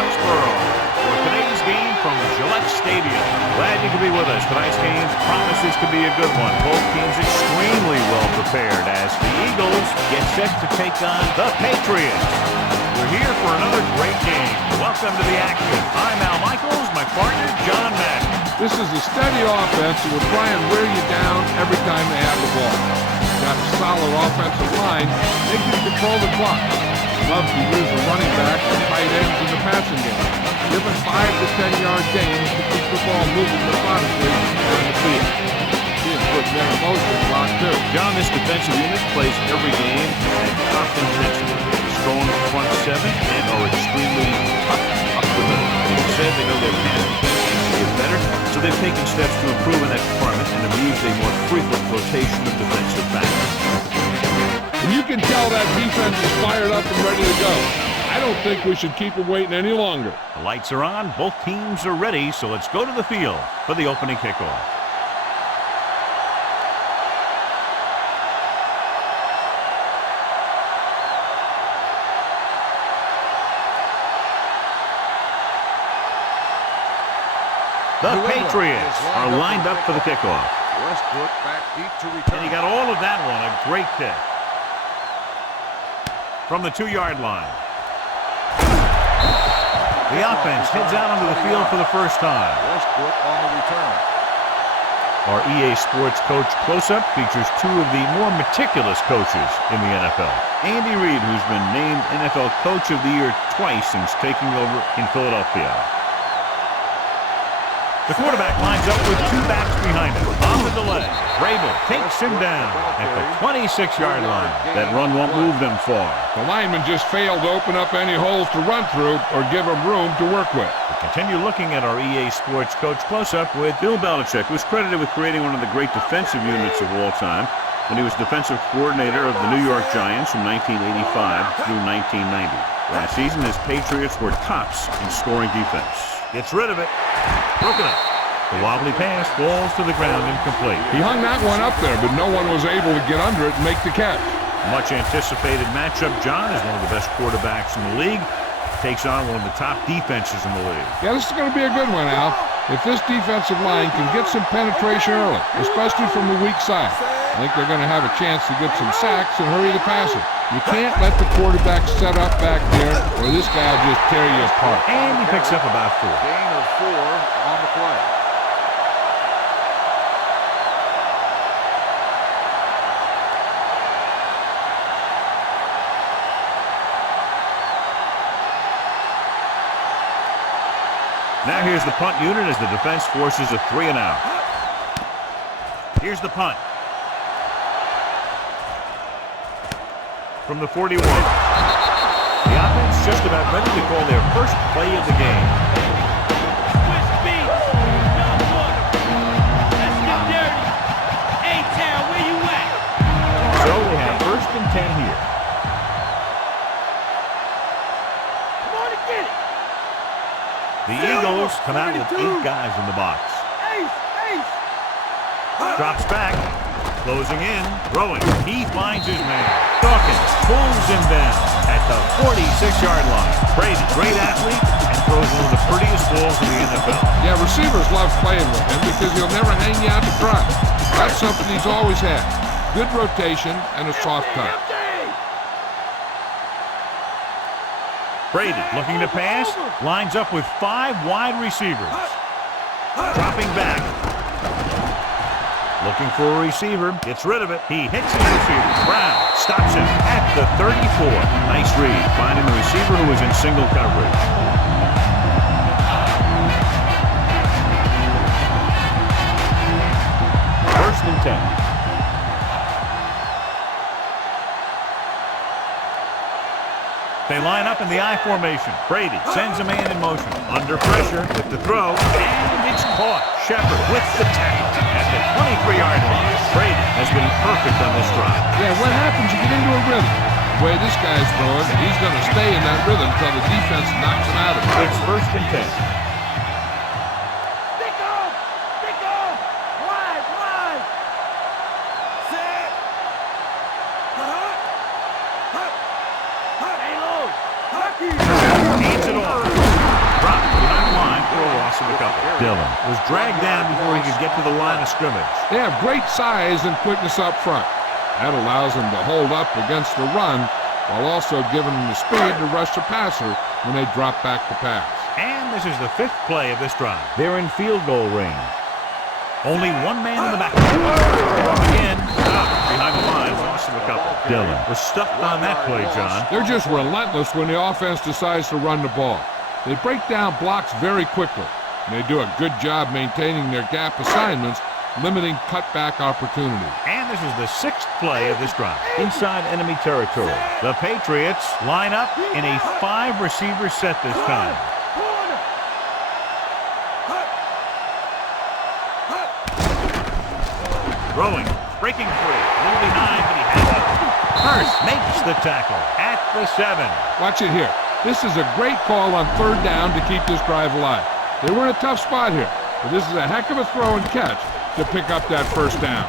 Foxborough for today's game from Gillette Stadium. Glad you could be with us. Tonight's game promises to be a good one. Both teams extremely well prepared as the Eagles get set to take on the Patriots. We're here for another great game. Welcome to the action. I'm Al Michaels, my partner John Madden. This is a steady offense that will try and wear you down every time they have the ball. Got a solid offensive line. They can control the clock. Love to use the running back and tight ends in the passing game. Give them 5 to 10 yard gains to keep the ball moving methodically down the field. Being put in their motion block too. John, this defensive unit plays every game at top intensity. Strong front seven and are extremely tough up the middle. They said they know their pass defense needs to get better, so they've taken steps to improve in that department and have used a more frequent rotation of defensive backs. And you can tell that defense is fired up and ready to go. I don't think we should keep them waiting any longer. The lights are on, both teams are ready, so let's go to the field for the opening kickoff. The Patriots are lined up for the kickoff. Westbrook back deep to return. And he got all of that one. A great kick. From the 2-yard line. The offense heads out onto the field for the first time. Westbrook on the return. Our EA Sports Coach Close-Up features 2 of the more meticulous coaches in the NFL. Andy Reid, who's been named NFL Coach of the Year twice since taking over in Philadelphia. The quarterback lines up with 2 backs behind him. On the delay, Vrabel takes him down at the 26-yard line. That run won't move them far. The lineman just failed to open up any holes to run through or give them room to work with. We continue looking at our EA Sports Coach Close-Up with Bill Belichick, who is credited with creating one of the great defensive units of all time when he was defensive coordinator of the New York Giants from 1985 through 1990. Last season, his Patriots were tops in scoring defense. Gets rid of it. Broken up. The wobbly pass falls to the ground incomplete. He hung that one up there, but no one was able to get under it and make the catch. Much anticipated matchup. John is one of the best quarterbacks in the league. Takes on one of the top defenses in the league. Yeah, this is going to be a good one, Al. If this defensive line can get some penetration early, especially from the weak side, I think they're going to have a chance to get some sacks and hurry the passer. You can't let the quarterback set up back there or this guy will just tear you apart. And he picks up about 4. Gain of 4 on the play. Now here's the punt unit as the defense forces a 3 and out. Here's the punt. From the 41. The offense just about ready to call their first play of the game. Swiss beats. Young water. Let's get dirty. A-Town, where you at? So they have 1st and 10 here. Come on and get it. The Eagles come out with 8 guys in the box. Ace. Drops back. Closing in. Throwing. He finds his man. Dawkins pulls him down at the 46-yard line. Brady, great athlete, and throws one of the prettiest balls in the NFL. Yeah, receivers love playing with him because he'll never hang you out to dry. That's something he's always had. Good rotation and a soft touch. Brady looking to pass. Lines up with 5 wide receivers. Dropping back. Looking for a receiver. Gets rid of it. He hits his receiver. Brown stops him at the 34. Nice read. Finding the receiver who was in single coverage. First and 10. They line up in the I formation. Brady sends a man in motion. Under pressure with the throw. And it's caught. Shepard with the tackle at the 23-yard line. Brady has been perfect on this drive. Yeah, what happens? You get into a rhythm. The way this guy's throwing, he's going to stay in that rhythm until the defense knocks him out of it. It's 1st and 10. Stick off. Wide. Set. Stay low. Hands it off. loss of a couple. Dillon was dragged down before he could get to the line of scrimmage. They have great size and quickness up front. That allows them to hold up against the run while also giving them the speed to rush the passer when they drop back to pass. And this is the 5th play of this drive. They're in field goal range. Only one man in the back. Again, behind the line, loss of a couple. Dillon was stuck on that play, John. They're just relentless when the offense decides to run the ball. They break down blocks very quickly, and they do a good job maintaining their gap assignments, limiting cutback opportunities. And this is the 6th play of this drive. Inside enemy territory. The Patriots line up in a 5-receiver set this time. Throwing, breaking free, a little behind, but he has it. Hurst makes the tackle at the 7. Watch it here. This is a great call on 3rd down to keep this drive alive. They were in a tough spot here, but this is a heck of a throw and catch to pick up that 1st down.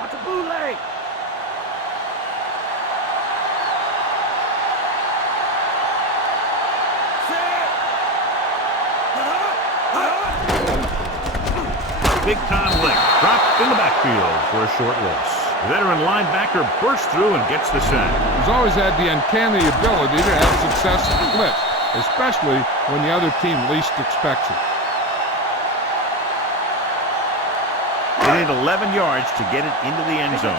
Watch the bootleg. Big-time lick, dropped in the backfield for a short loss. The veteran linebacker bursts through and gets the sack. He's always had the uncanny ability to have success in blitz, especially when the other team least expects it. They need 11 yards to get it into the end zone.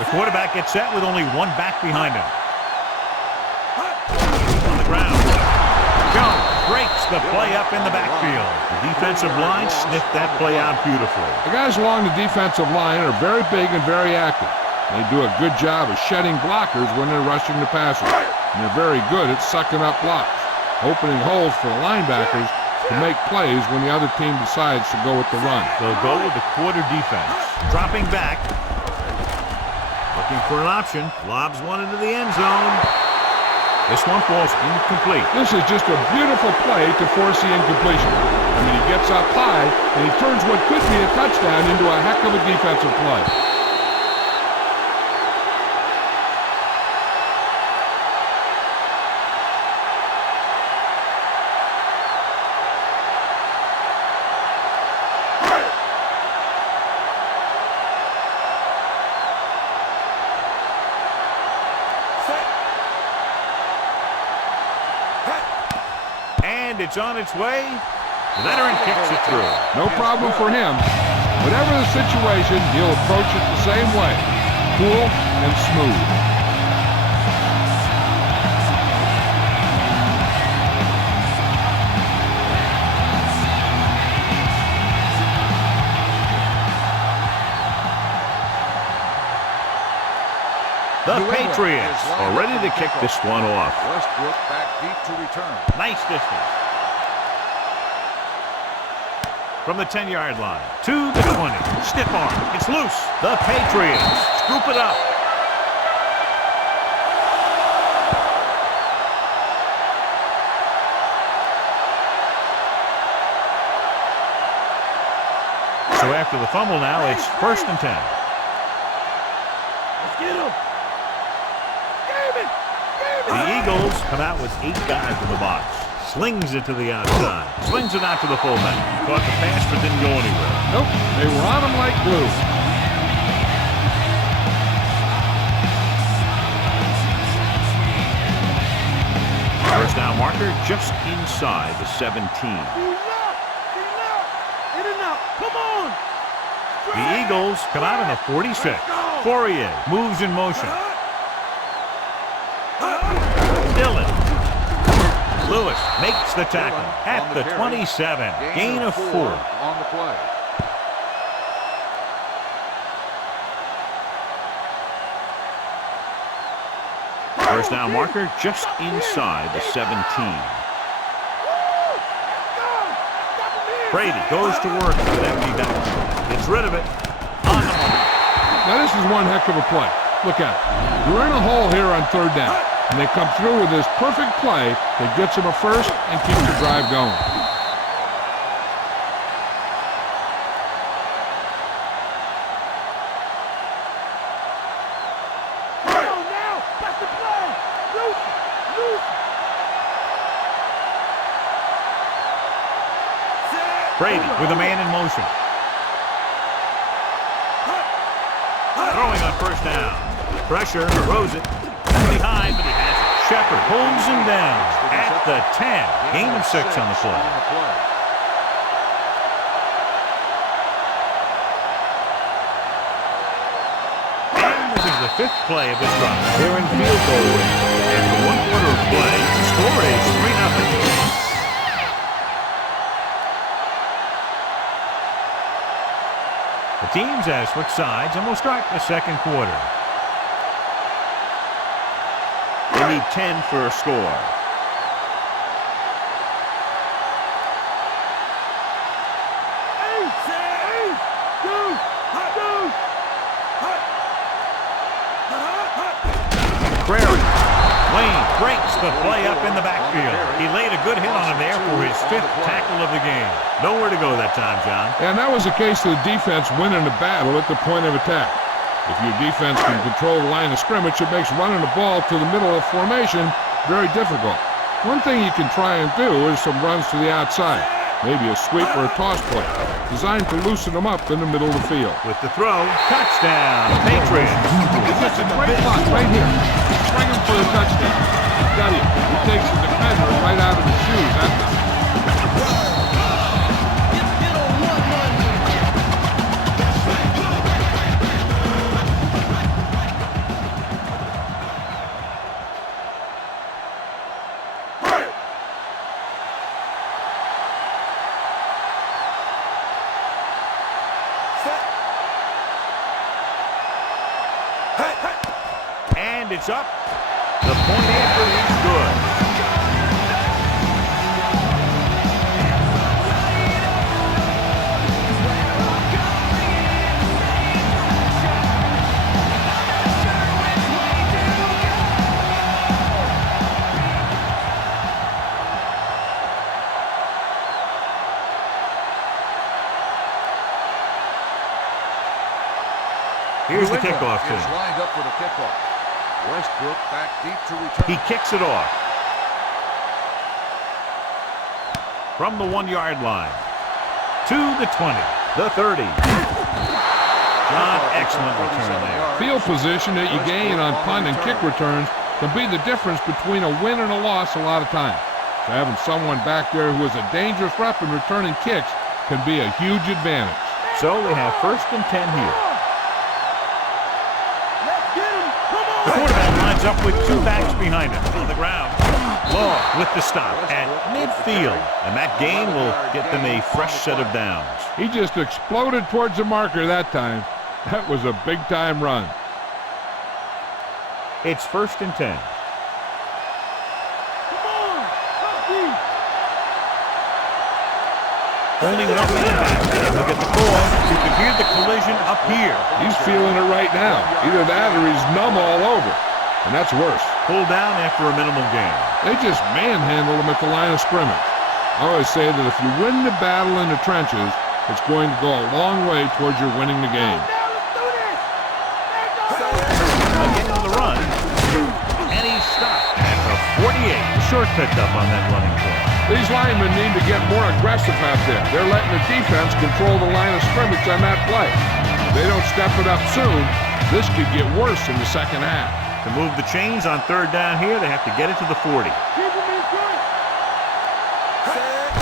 The quarterback gets set with only one back behind him. On the ground. Jones breaks the play up in the backfield. The defensive line sniffed that play out beautifully. The guys along the defensive line are very big and very active. They do a good job of shedding blockers when they're rushing the passer. And they're very good at sucking up blocks, opening holes for the linebackers to make plays when the other team decides to go with the run. They'll go with the quarter defense. Dropping back. Looking for an option. Lobs one into the end zone. This one falls incomplete. This is just a beautiful play to force the incompletion. I mean, he gets up high, and he turns what could be a touchdown into a heck of a defensive play. And it's on its way. The veteran kicks it through. No problem for him. Whatever the situation, he'll approach it the same way. Cool and smooth. The Patriots are ready to kick this one off. Westbrook back deep to return. Nice distance. From the 10-yard line to the 20. Stiff arm. It's loose. The Patriots scoop it up. So after the fumble now, it's 1st and 10. Let's get him. The Eagles come out with 8 guys in the box. Slings it to the outside. Slings it out to the fullback. Caught the pass but didn't go anywhere. Nope, they were on him like glue. First down marker just inside the 17. Come on. The Eagles come out in the 46. Fourier moves in motion. Dillon. Lewis makes the tackle at the 27. Gain of 4. On the play. First down marker just inside the 17. Brady goes to work with an empty back. Gets rid of it. On the mark. Now this is one heck of a play. Look at it. You're in a hole here on 3rd down. And they come through with this perfect play that gets them a first and keeps the drive going. Brady with a man in motion. Throwing on first down. Pressure, throws it. Behind, but he has it. Shepard holds him down at the 10. Gain of 6 on the play. And this is the 5th play of this drive. They're in field goal range. After 1 quarter of play, the score is 3-0. The teams have switched sides, and we'll start the second quarter. They need 10 for a score. Prairie. Wayne breaks the play up in the backfield. He laid a good hit on him there for his 5th tackle of the game. Nowhere to go that time, John. And that was a case of the defense winning the battle at the point of attack. If your defense can control the line of scrimmage, it makes running the ball to the middle of formation very difficult. One thing you can try and do is some runs to the outside, maybe a sweep or a toss play, designed to loosen them up in the middle of the field. With the throw, touchdown, Patriots. This is a great block right here. Bring him for the touchdown. I tell you, he takes the defender right out of his shoes that time. And it's up. The point after is good. Here's the kickoff team. Is lined up for the kickoff. Westbrook back deep to return. He kicks it off. From the 1-yard line. To the 20. The 30. John, excellent return there. Field position that you gain on punt and kick returns can be the difference between a win and a loss a lot of times. So having someone back there who is a dangerous rep in returning kicks can be a huge advantage. So they have 1st and 10 here. The quarterback lines up with 2 backs behind him on the ground. Law with the stop at midfield. And that gain will get them a fresh set of downs. He just exploded towards the marker that time. That was a big-time run. It's 1st and 10. Only 1 man back. Look at the call. You can hear the collision up here. He's feeling it right now. Either that or he's numb all over. And that's worse. Pulled down after a minimal gain. They just manhandled him at the line of scrimmage. I always say that if you win the battle in the trenches, it's going to go a long way towards your winning the game. Again on the run. And he's stopped at the 48. Short picked up on that running play. These linemen need to get more aggressive out there. They're letting the defense control the line of scrimmage on that play. If they don't step it up soon, this could get worse in the second half. To move the chains on 3rd down here, they have to get it to the 40.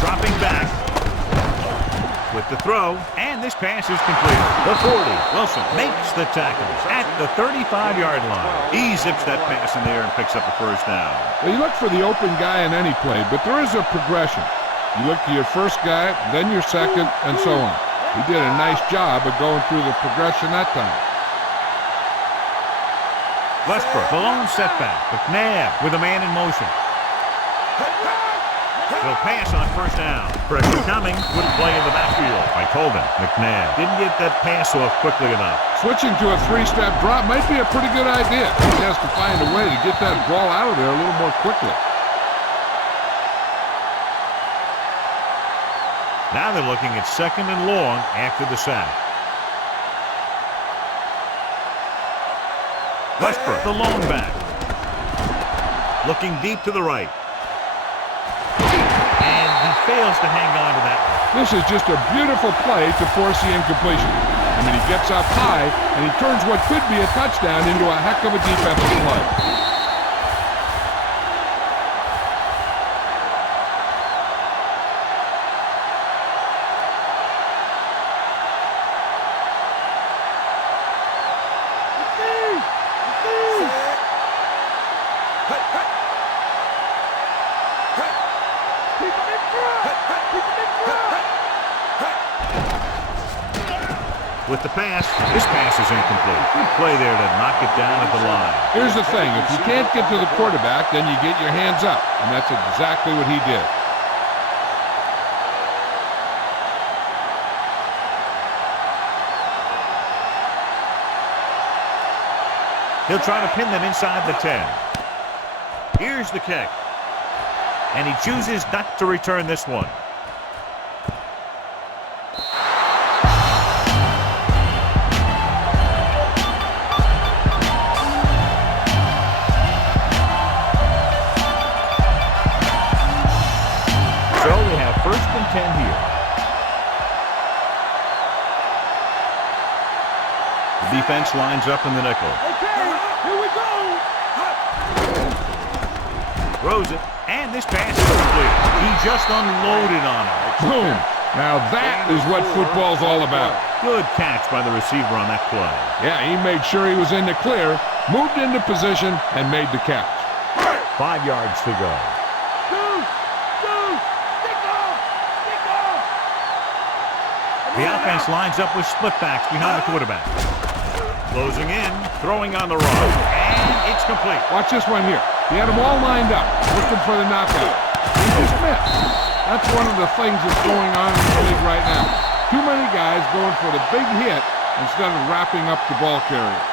Dropping back with the throw, and this pass is completed. The 40. Wilson makes the tackle at the 35-yard line. He zips that pass in there and picks up a 1st down. Well, you look for the open guy in any play, but there is a progression. You look to your first guy, then your second, and so on. He did a nice job of going through the progression that time. Westbrook, the lone setback. McNabb with a man in motion. He'll pass on 1st down. Pressure coming. Good play in the backfield by Colvin. McNabb didn't get that pass off quickly enough. Switching to a 3-step drop might be a pretty good idea. He has to find a way to get that ball out of there a little more quickly. Now they're looking at 2nd and long after the sack. Westbrook, the lone back. Looking deep to the right. And he fails to hang on to that one. This is just a beautiful play to force the incompletion. I mean, he gets up high, and he turns what could be a touchdown into a heck of a defensive play. With the pass, this pass is incomplete. Good play there to knock it down at the line. Here's the thing. If you can't get to the quarterback, then you get your hands up. And that's exactly what he did. He'll try to pin them inside the 10. Here's the kick. And he chooses not to return this one. First and 10 here. The defense lines up in the nickel. Okay, here we go. Throws it, and this pass is complete. He just unloaded on it. Boom. Now that is what football's all about. Good catch by the receiver on that play. Yeah, he made sure he was in the clear, moved into position, and made the catch. 5 yards to go. The offense lines up with split backs behind the quarterback. Closing in, throwing on the run, and it's complete. Watch this one here. He had them all lined up, looking for the knockout. He just missed. That's one of the things that's going on in the league right now. Too many guys going for the big hit instead of wrapping up the ball carrier.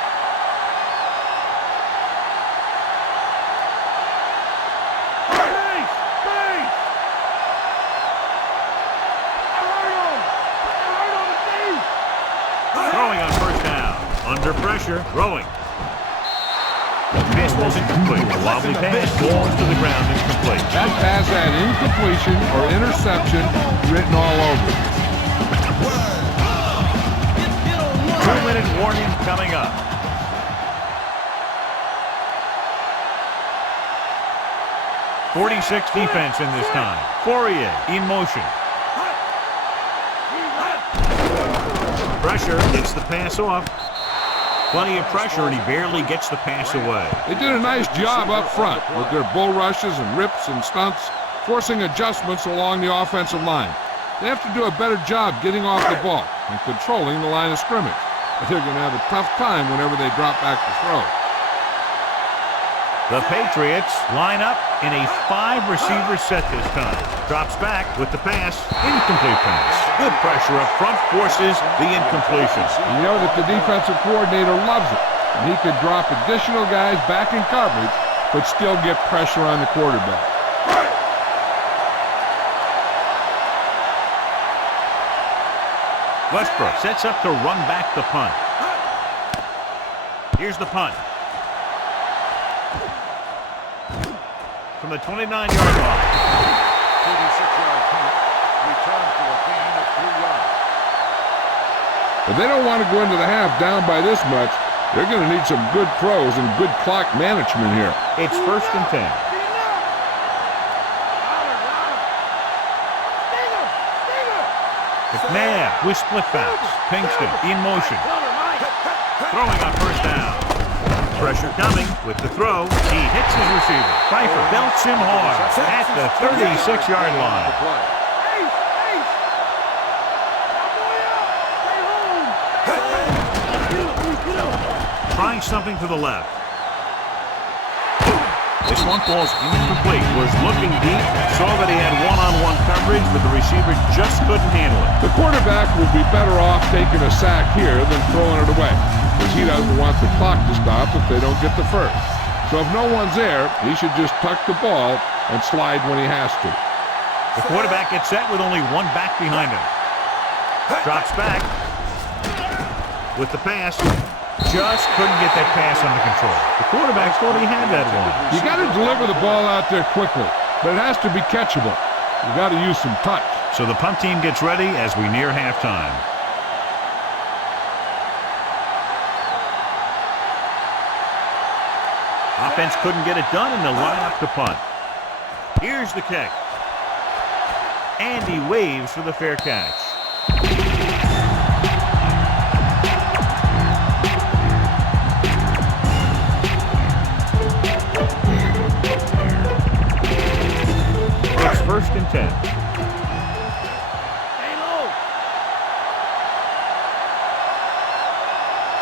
Under pressure, throwing. Pass was incomplete. A wobbly pass falls to the ground, incomplete. That pass had incompletion or interception written all over it. 2-minute warning coming up. .46 defense in this time. Fourier in motion. Pressure gets the pass off. Plenty of pressure, and he barely gets the pass away. They did a nice job up front with their bull rushes and rips and stunts, forcing adjustments along the offensive line. They have to do a better job getting off the ball and controlling the line of scrimmage. But they're going to have a tough time whenever they drop back to throw. The Patriots line up in a 5-receiver set this time. Drops back with the pass. Incomplete pass. Good pressure up front forces the incompletion. You know that the defensive coordinator loves it. And he could drop additional guys back in coverage, but still get pressure on the quarterback. Westbrook sets up to run back the punt. Here's the punt. From the 29-yard line. 36-yard punt, return for a gain of 3 yards. But they don't want to go into the half down by this much. They're going to need some good throws and good clock management here. It's first and 10. McNabb with split backs. Pinkston in motion. Throwing on first down. Pressure coming with the throw. He hits his receiver. Pfeiffer belts him hard at the 36-yard line. Trying something to the left. This one falls incomplete. Was looking deep. Saw that he had one-on-one coverage, but the receiver just couldn't handle it. The quarterback will be better off taking a sack here than throwing it away, because he doesn't want the clock to stop if they don't get the first. So if no one's there, he should just tuck the ball and slide when he has to. The quarterback gets set with only one back behind him. Drops back with the pass. Just couldn't get that pass under control. The quarterback thought he had that one. You got to deliver the ball out there quickly, but it has to be catchable. You got to use some touch. So the punt team gets ready as we near halftime. Offense couldn't get it done, and they'll line up to punt. Here's the kick. And he waves for the fair catch. It's 1st and 10.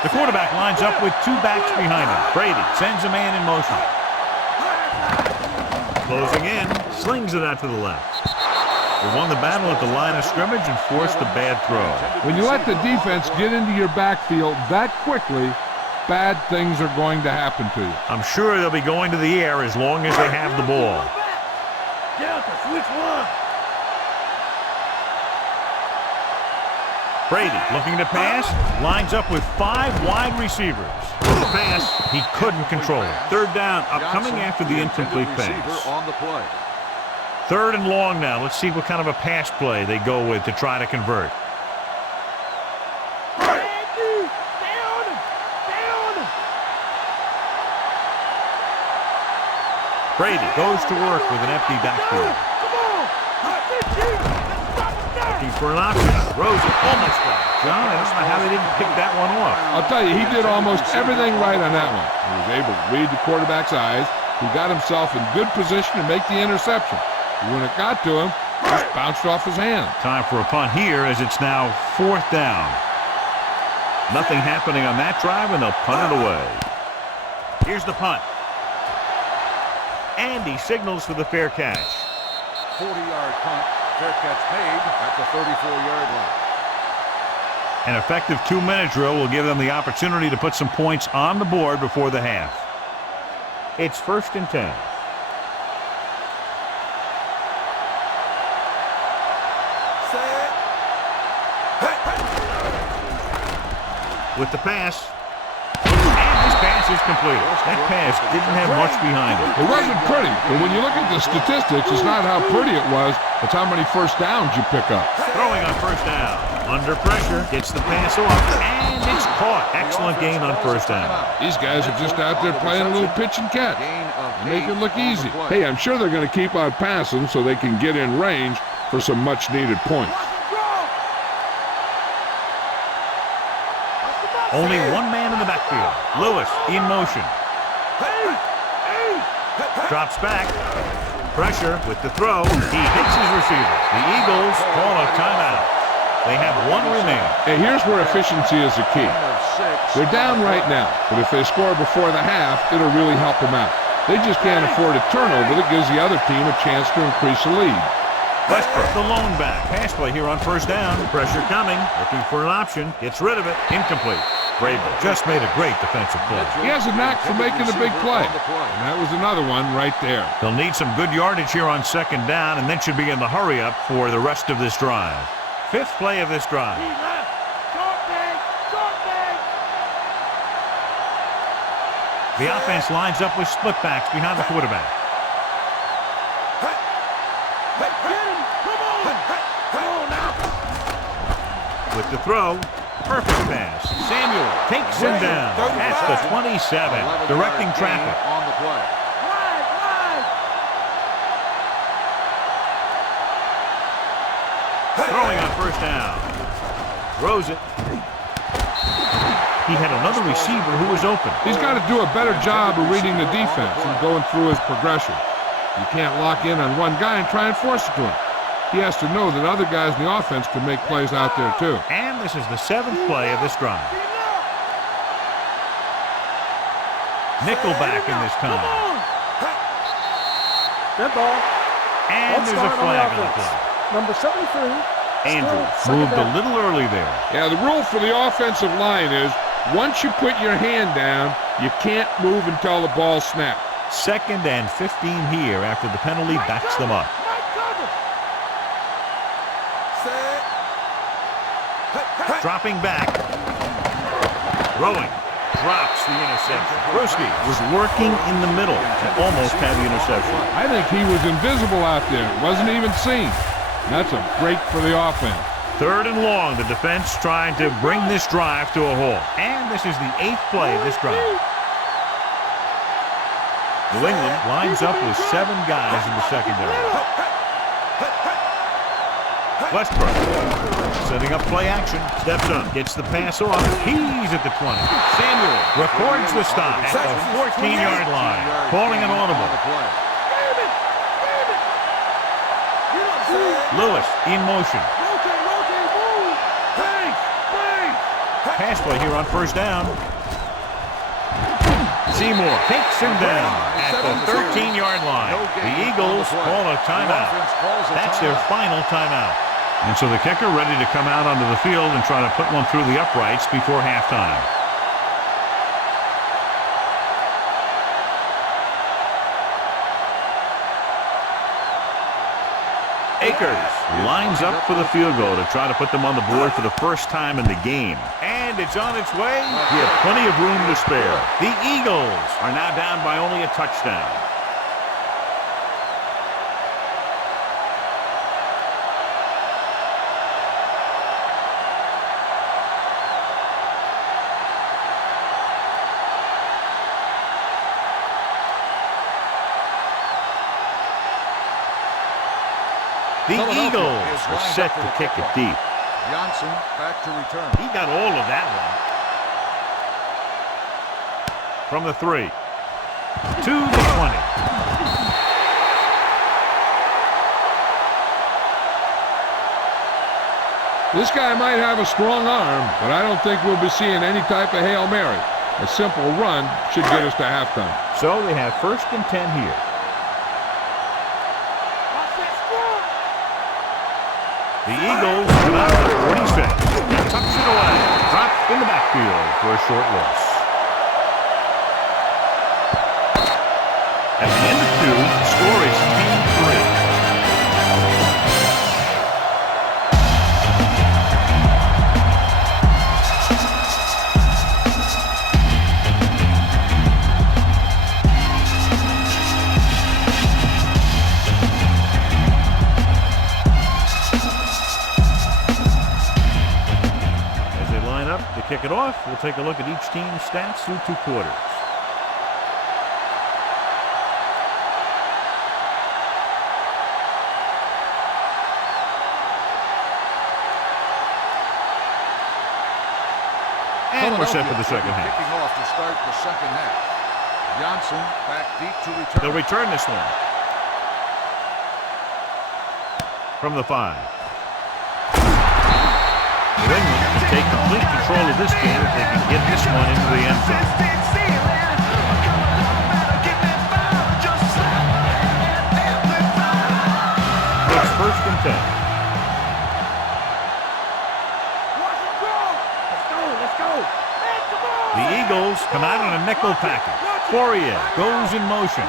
The quarterback lines up with 2 backs behind him. Brady sends a man in motion. Closing in, slings it out to the left. They won the battle at the line of scrimmage and forced a bad throw. When you let the defense get into your backfield that quickly, bad things are going to happen to you. I'm sure they'll be going to the air as long as they have the ball. Delta, switch one. Brady looking to pass, lines up with 5 wide receivers. The pass, he couldn't control it. 3rd down, upcoming after the incomplete pass. On the play. 3rd and long now. Let's see what kind of a pass play they go with to try to convert. Brady goes to work with an empty backfield. Looking for an option. Throws it, almost got it. John, I don't know how they didn't pick that one off. I'll tell you, he did almost everything right on that one. He was able to read the quarterback's eyes. He got himself in good position to make the interception. When it got to him, it just bounced off his hand. Time for a punt here as it's now 4th down. Nothing happening on that drive, and they'll punt it away. Here's the punt. And he signals for the fair catch. 40-yard punt. Fair catch made at the 34-yard line. An effective 2-minute drill will give them the opportunity to put some points on the board before the half. It's 1st and 10. With the pass. And this pass is complete. That pass didn't have much behind it. It wasn't pretty, but when you look at the statistics, it's not how pretty it was, it's how many first downs you pick up. Throwing on 1st down. Under pressure. Gets the pass off. And it's caught. Excellent gain on 1st down. These guys are just out there playing a little pitch and catch. Make it look easy. Hey, I'm sure they're going to keep on passing so they can get in range for some much-needed points. Only 1 man in the backfield. Lewis in motion. Drops back. Pressure with the throw. He hits his receiver. The Eagles call a timeout. They have 1 remaining. Hey, here's where efficiency is the key. They're down right now, but if they score before the half, it'll really help them out. They just can't afford a turnover that gives the other team a chance to increase the lead. Westbrook, the lone back. Pass play here on 1st down. Pressure coming. Looking for an option. Gets rid of it. Incomplete. Vrabel just made a great defensive play. He has a knack for making a big play. And that was another one right there. They'll need some good yardage here on 2nd down, and then should be in the hurry-up for the rest of this drive. 5th play of this drive. The offense lines up with split backs behind the quarterback. With the throw, perfect pass. Samuel takes him down at the 27, directing traffic. On the play. Throwing on 1st down. Throws it. He had another receiver who was open. He's got to do a better job of reading the defense and going through his progression. You can't lock in on one guy and try and force it to him. He has to know that other guys in the offense can make plays out there too. And this is the 7th play of this drive. Nickelback in this time. Good ball. And there's a flag on the play. Number 73. Andrews moved a little early there. Yeah, the rule for the offensive line is once you put your hand down, you can't move until the ball snapped. 2nd and 15 here after the penalty backs them up. Dropping back. Throwing. Drops the interception. Bruschi was working in the middle and almost had the interception. I think he was invisible out there. Wasn't even seen. That's a break for the offense. 3rd and long. The defense trying to bring this drive to a halt. And this is the 8th play of this drive. New England lines up with 7 guys in the secondary. Westbrook setting up play action. Steps up. Gets the pass off. He's at the 20. Samuel records the stop at the 14-yard line. Calling an audible. Lewis in motion. Pass play here on 1st down. Seymour takes him down at the 13-yard line. The Eagles call a timeout. That's their final timeout. And so the kicker ready to come out onto the field and try to put one through the uprights before halftime. Akers lines up for the field goal to try to put them on the board for the first time in the game. And it's on its way. He had plenty of room to spare. The Eagles are now down by only a touchdown. The Eagles are set to kick it deep. Johnson back to return. He got all of that one. From the 3. To the 20. This guy might have a strong arm, but I don't think we'll be seeing any type of Hail Mary. A simple run should get us to halftime. So they have 1st and 10 here. The Eagles come out of the 46. He tucks it away. Dropped in the backfield for a short loss. At the end of 2, the score is 10-3. Kick it off. We'll take a look at each team's stats through 2 quarters. And we're set for the second half. Kicking off to start the second half. Johnson back deep to return. They'll return this one. From the 5. New England can take complete control of this game if they can get this one into the end zone. It's 1st and 10. Let's go. The Eagles come out on a nickel package. Fourier goes in motion.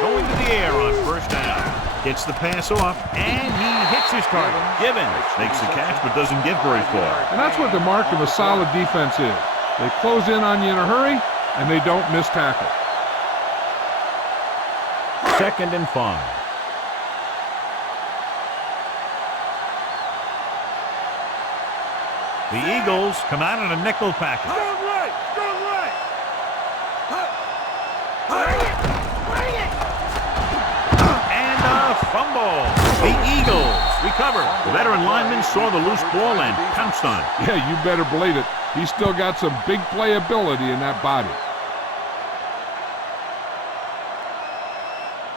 Going to the air on 1st down. Gets the pass off, and he hits his target. Gibbons makes the catch, but doesn't get very far. And that's what the mark of a solid defense is. They close in on you in a hurry, and they don't miss tackle. 2nd and 5. The Eagles come out on a nickel package. Strong right. And a fumble. The Eagles recover. The veteran lineman saw the loose ball and pounced on it. Yeah, you better believe it. He's still got some big playability in that body.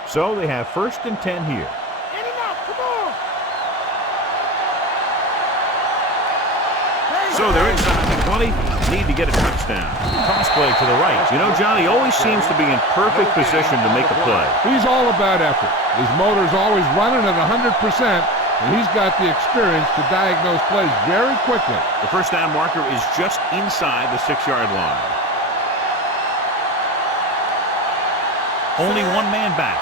So they have 1st and 10 here. So they're inside the 20. Need to get a touchdown. Toss play to the right. You know, Johnny always seems to be in perfect position to make a play. He's all about effort. His motor's always running at 100%, and he's got the experience to diagnose plays very quickly. The 1st down marker is just inside the 6-yard line. Only one man back.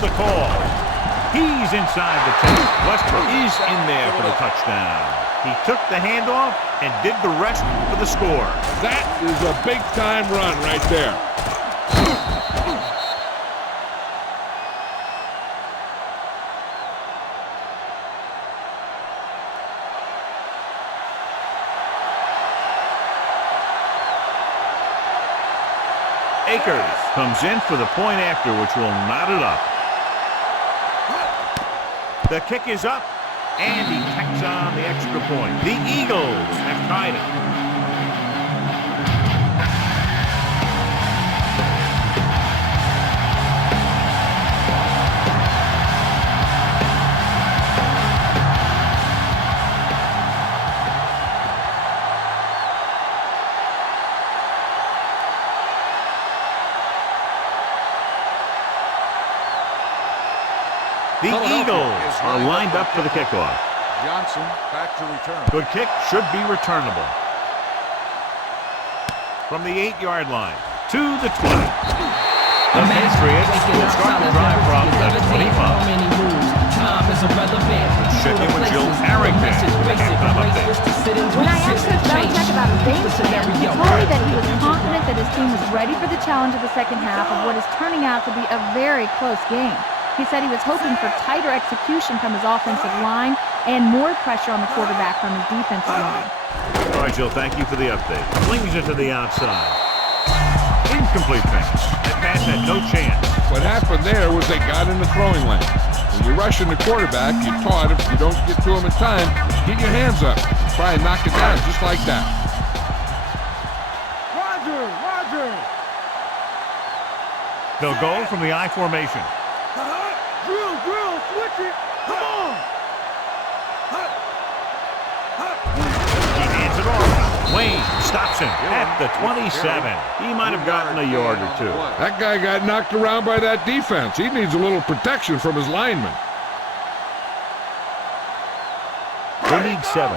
the call. He's inside the 10. Westbrook is in there for the touchdown. He took the handoff and did the rest for the score. That is a big-time run right there. Akers comes in for the point after, which will knot it up. The kick is up, and he tacks on the extra point. The Eagles have tied it. The Eagles are lined up for the kickoff. Johnson back to return. Good kick, should be returnable. From the 8-yard line to the 20. The Patriots will start the drive from the 25. Checking with Jill Harrington. When I asked Coach Belichick about his game plan, he told me that he was confident that his team was ready for the challenge of the second half of what is turning out to be a very close game. He said he was hoping for tighter execution from his offensive line and more pressure on the quarterback from his defensive line. All right, Jill, thank you for the update. Flings it to the outside. Incomplete pass. That pass had no chance. What happened there was they got in the throwing lane. When you're rushing the quarterback, you're taught if you don't get to him in time, get your hands up. Try and knock it down just like that. Roger! They'll go from the I formation. Drill, switch it! Come on! He hands it off. Wayne stops him at the 27. He might have gotten a yard or two. That guy got knocked around by that defense. He needs a little protection from his linemen. They need 7.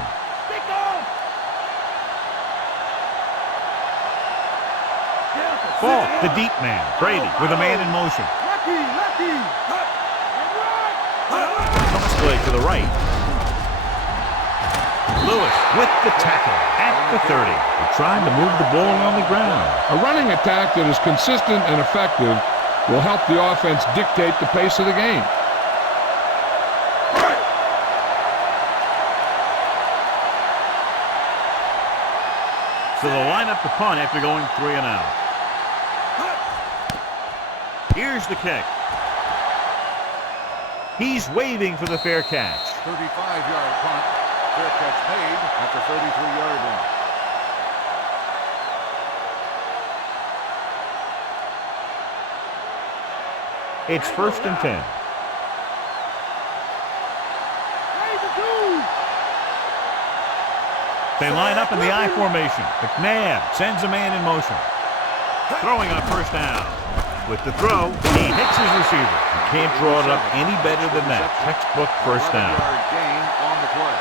Ball, the deep man. Brady with a man in motion. Play to the right. Lewis with the tackle at the 30. They're trying to move the ball on the ground. A running attack that is consistent and effective will help the offense dictate the pace of the game. So they'll line up the punt after going 3 and out. Here's the kick. He's waving for the fair catch. 35-yard punt. Fair catch made at the 33-yard line. It's 1st and 10. They line up in the I formation. McNabb sends a man in motion. Throwing on 1st down. With the throw, he hits his receiver. You can't draw it up any better than that. Textbook 1st down. Gain on the play.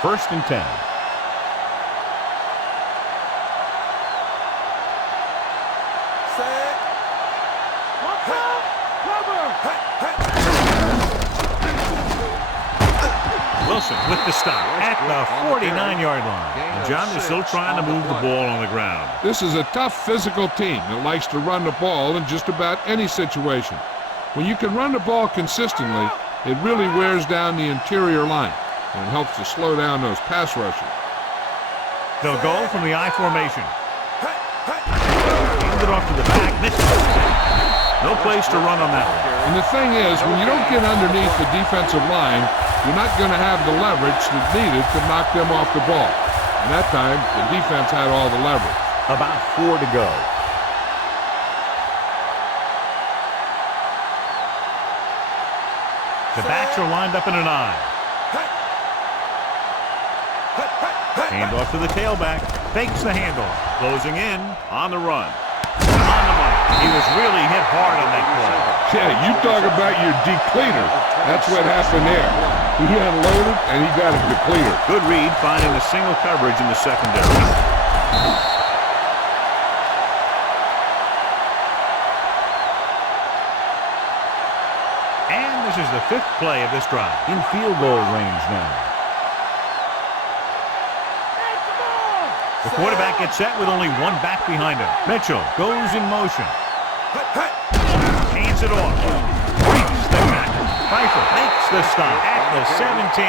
First and 10. Wilson with the stop at the 49-yard line. And John is still trying to move the ball on the ground. This is a tough physical team that likes to run the ball in just about any situation. When you can run the ball consistently, it really wears down the interior line and it helps to slow down those pass rushers. They'll go from the I formation. Hand it off to the back. No place to run on that one. And the thing is, when you don't get underneath the defensive line, you're not going to have the leverage that's needed to knock them off the ball. And that time, the defense had all the leverage. About 4 to go. The backs are lined up in an I. Handoff to the tailback. Fakes the handoff. Closing in on the run. On the mark. He was really hit hard on that play. Yeah, you talk about your depleter. That's what happened there. He unloaded and he got a depleter. Good read, finding the single coverage in the secondary. fifth play of this drive. In field goal range now. The quarterback gets set with only one back behind him. Mitchell goes in motion. Hands it off. Reaps the tackle. Pfeiffer makes the stop at the 17.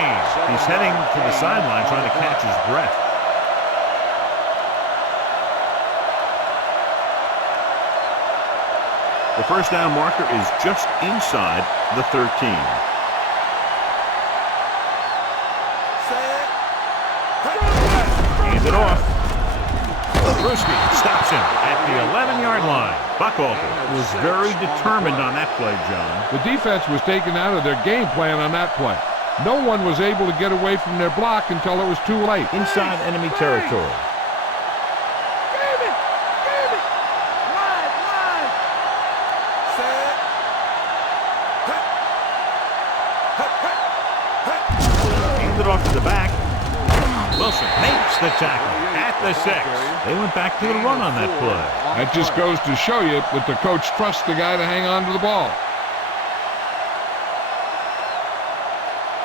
He's heading to the sideline trying to catch his breath. The first down marker is just inside the 13. Hands it off. Brewski stops him at the 11-yard line. Buchalter was very determined on that play, John. The defense was taken out of their game plan on that play. No one was able to get away from their block until it was too late. Inside enemy territory. Off to the back. Wilson makes the tackle at the 6. They went back to the run on that play. That just goes to show you that the coach trusts the guy to hang on to the ball.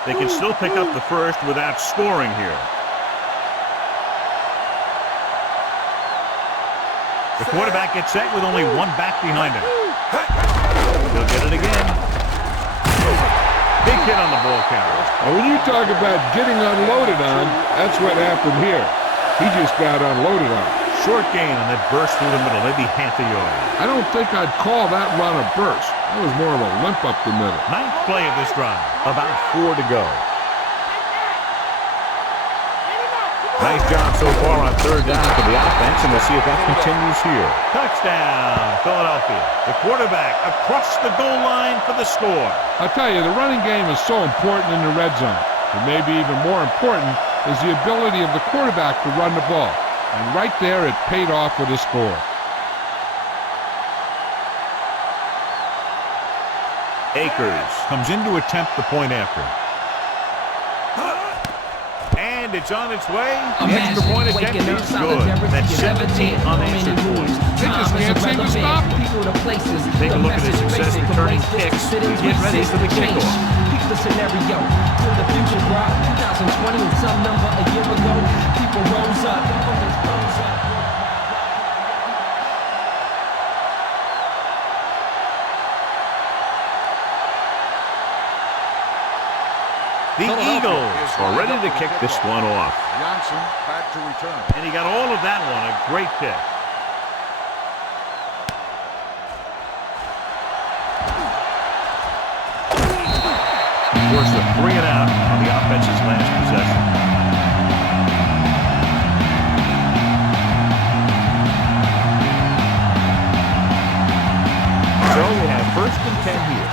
They can still pick up the first without scoring here. The quarterback gets set with only one back behind him. He'll get it again. Big hit on the ball carrier. And when you talk about getting unloaded on, that's what happened here. He just got unloaded on. Short gain on that burst through the middle, maybe half a yard. I don't think I'd call that run a burst. That was more of a limp up the middle. Ninth play of this drive. About 4 to go. Nice job so far on third down for the offense, and we'll see if that continues here. Touchdown, Philadelphia. The quarterback across the goal line for the score. I'll tell you, the running game is so important in the red zone. And maybe even more important is the ability of the quarterback to run the ball. And right there, it paid off with a score. Akers comes in to attempt the point after. And it's on its way. The extra point attempt is good. That's 17 unanswered points. They just can't seem to stop him. Take a look at his success returning kicks. Get ready for the kickoff. Pick the scenario. Will the future rock? 2020 and some number a year ago. People rose up. The Eagles are ready to kick this one off. Johnson back to return. And he got all of that one. A great kick. Forced a 3 and out on the offense's last possession. So we have 1st and 10 here.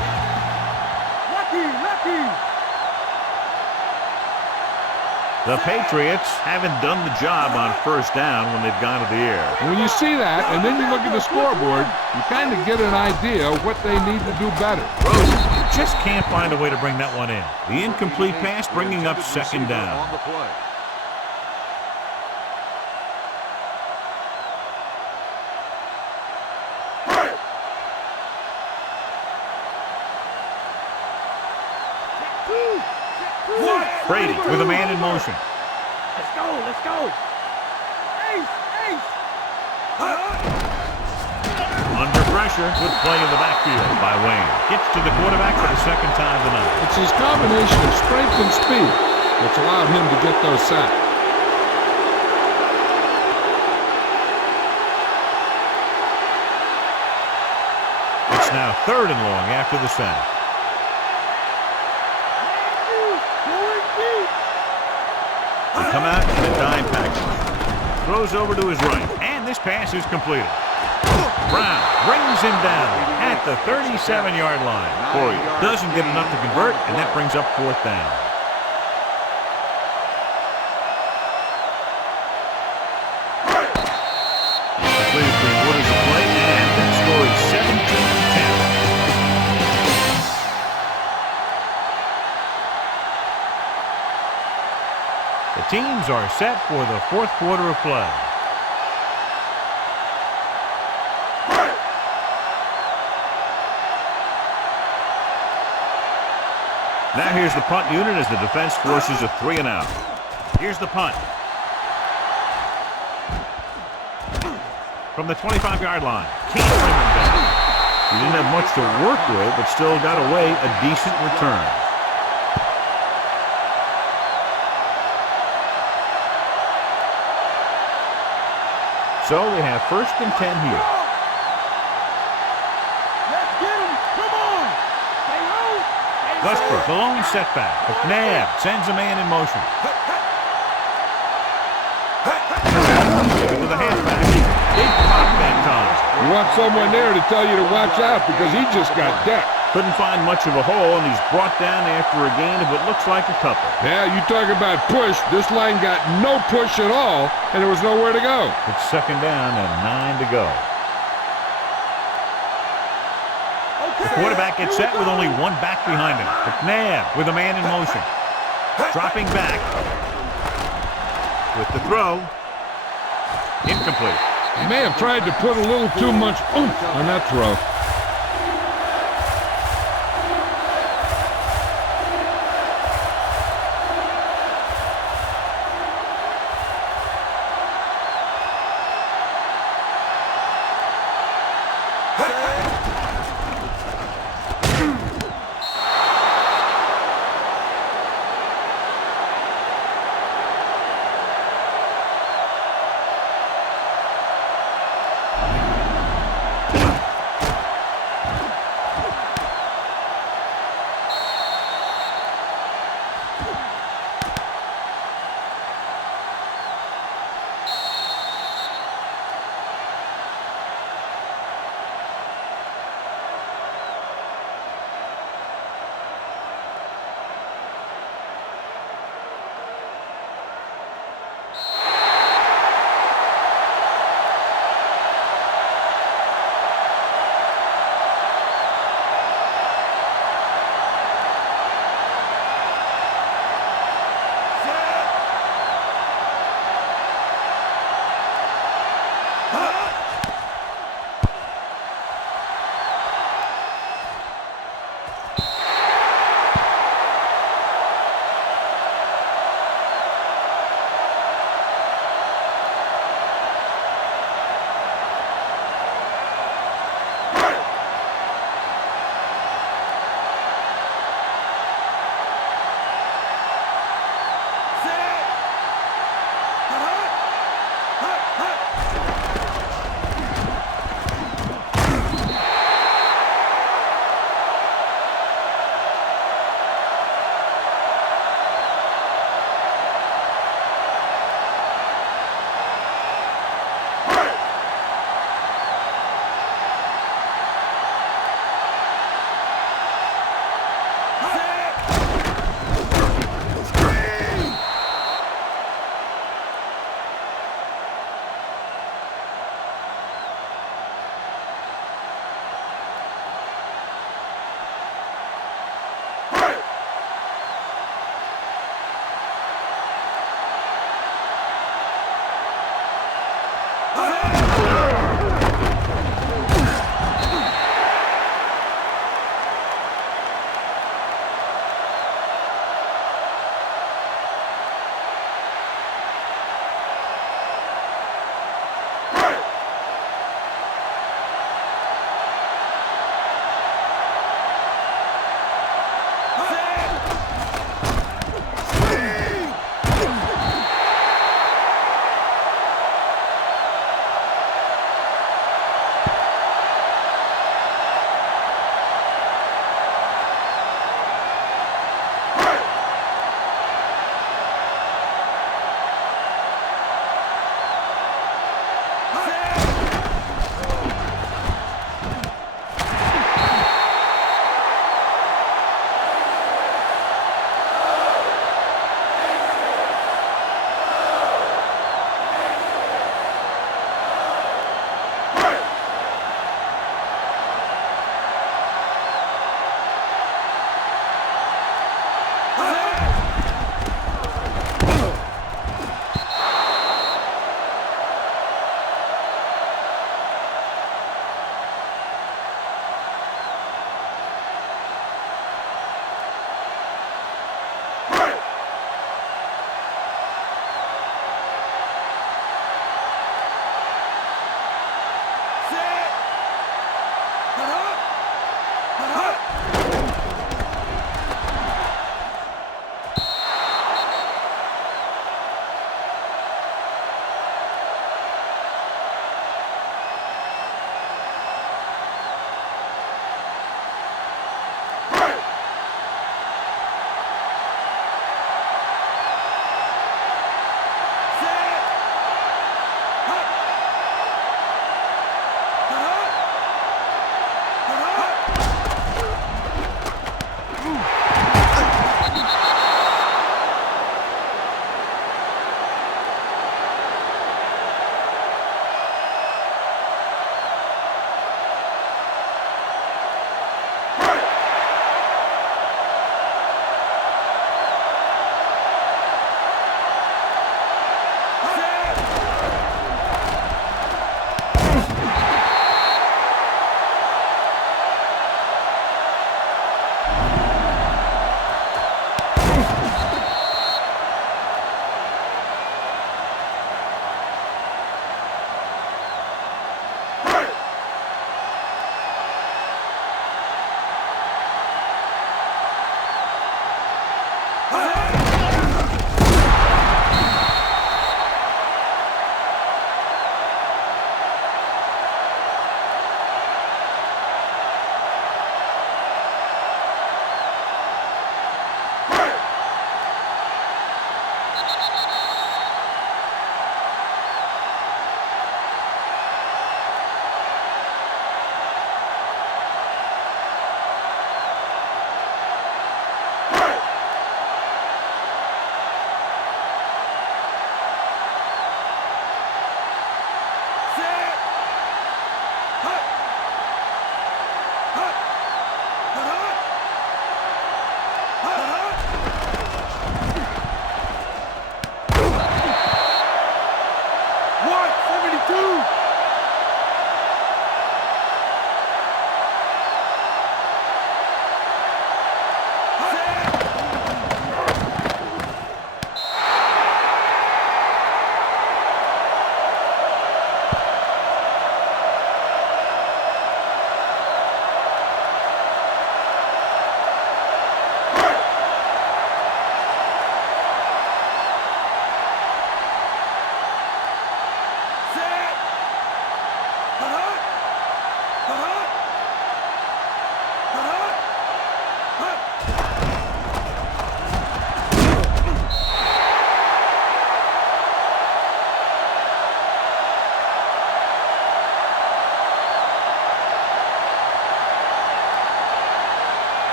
The Patriots haven't done the job on 1st down when they've gone to the air. And when you see that, and then you look at the scoreboard, you kind of get an idea of what they need to do better. Rosen just can't find a way to bring that one in. The incomplete pass bringing up 2nd down. On the play. Brady with a man in motion. Let's go, let's go. Ace, ace. Under pressure, good play in the backfield by Wayne. Gets to the quarterback for the 2nd time tonight. It's his combination of strength and speed that's allowed him to get those sacks. It's now 3rd and long after the center. They come out in a dime package. Throws over to his right, and this pass is completed. Brown brings him down at the 37-yard line. Corey doesn't get enough to convert, and that brings up 4th down. Completed 3/4 of the play, and that score is 17-10. The teams are set for the 4th quarter of play. Now here's the punt unit as the defense forces a 3-and-out. Here's the punt. From the 25-yard line. Can't bring him down. He didn't have much to work with, but still got away a decent return. So we have 1st and 10 here. Let's get him. Come on. Stay low. Westbrook, the lone setback. McNabb sends a man in motion. To the halfback. Big pop that time. You want someone there to tell you to watch out because he just got decked. Couldn't find much of a hole, and he's brought down after a gain of what looks like a couple. Yeah, you talk about push. This line got no push at all, and there was nowhere to go. It's 2nd down and 9 to go. The quarterback gets set with only one back behind him. McNabb with a man in motion. Dropping back. With the throw. Incomplete. He may have tried to put a little too much oomph on that throw.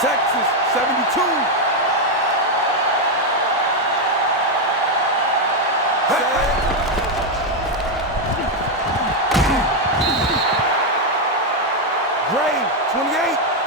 Texas 72. Gray 28.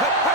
Set.